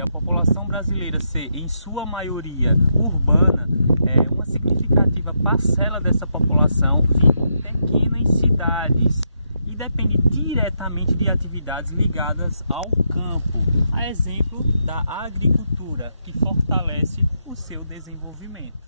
a população brasileira ser, em sua maioria, urbana, uma significativa parcela dessa população vive em pequenas cidades e depende diretamente de atividades ligadas ao campo, a exemplo da agricultura, que fortalece o seu desenvolvimento.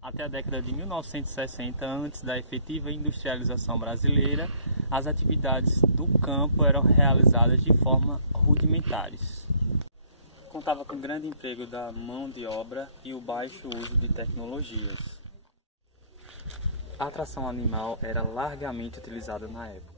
Até a década de 1960, antes da efetiva industrialização brasileira, as atividades do campo eram realizadas de forma rudimentares. Contava com o grande emprego da mão de obra e o baixo uso de tecnologias. A tração animal era largamente utilizada na época.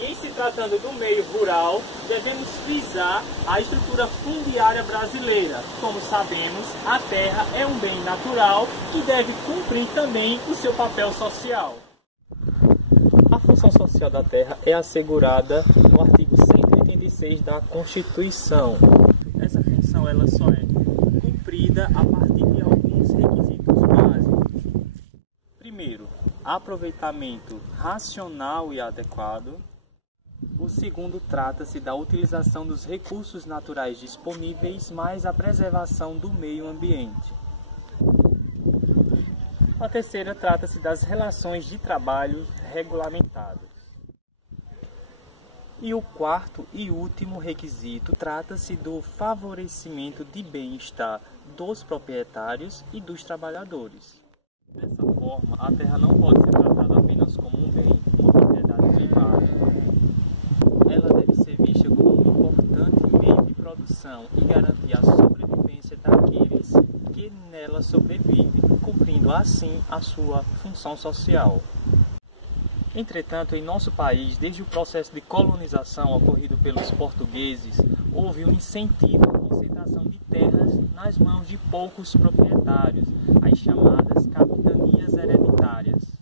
E em se tratando do meio rural, devemos frisar a estrutura fundiária brasileira. Como sabemos, a terra é um bem natural que deve cumprir também o seu papel social. A função social da terra é assegurada no artigo 186 da Constituição. Essa função ela só é cumprida a partir de alguns requisitos básicos. Primeiro, aproveitamento racional e adequado. O segundo trata-se da utilização dos recursos naturais disponíveis, mais a preservação do meio ambiente. A terceira trata-se das relações de trabalho regulamentadas. E o quarto e último requisito trata-se do favorecimento de bem-estar dos proprietários e dos trabalhadores. Dessa forma, a terra não pode ser tratada apenas como um bem, uma propriedade privada. Ela deve ser vista como um importante meio de produção e garantir a sobrevivência daqueles que nela sobrevivem, cumprindo assim a sua função social. Entretanto, em nosso país, desde o processo de colonização ocorrido pelos portugueses, houve um incentivo à concentração de terras nas mãos de poucos proprietários, as chamadas capitanias hereditárias.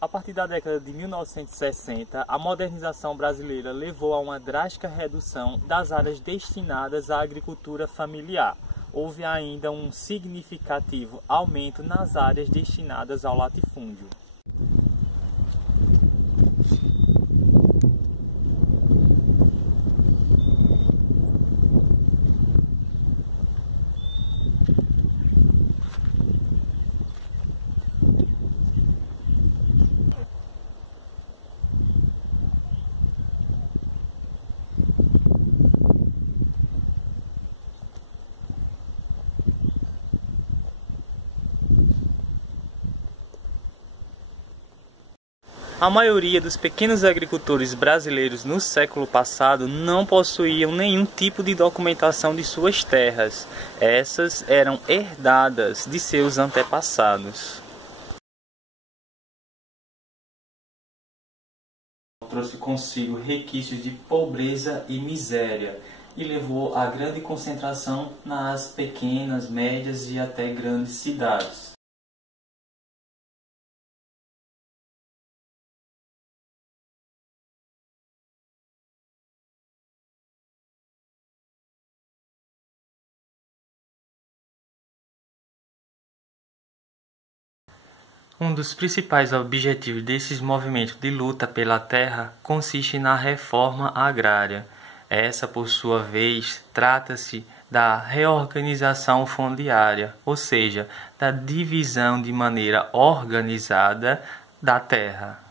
A partir da década de 1960, a modernização brasileira levou a uma drástica redução das áreas destinadas à agricultura familiar. Houve ainda um significativo aumento nas áreas destinadas ao latifúndio. A maioria dos pequenos agricultores brasileiros no século passado não possuíam nenhum tipo de documentação de suas terras. Essas eram herdadas de seus antepassados. Trouxe consigo requisitos de pobreza e miséria e levou à grande concentração nas pequenas, médias e até grandes cidades. Um dos principais objetivos desses movimentos de luta pela terra consiste na reforma agrária. Essa, por sua vez, trata-se da reorganização fundiária, ou seja, da divisão de maneira organizada da terra.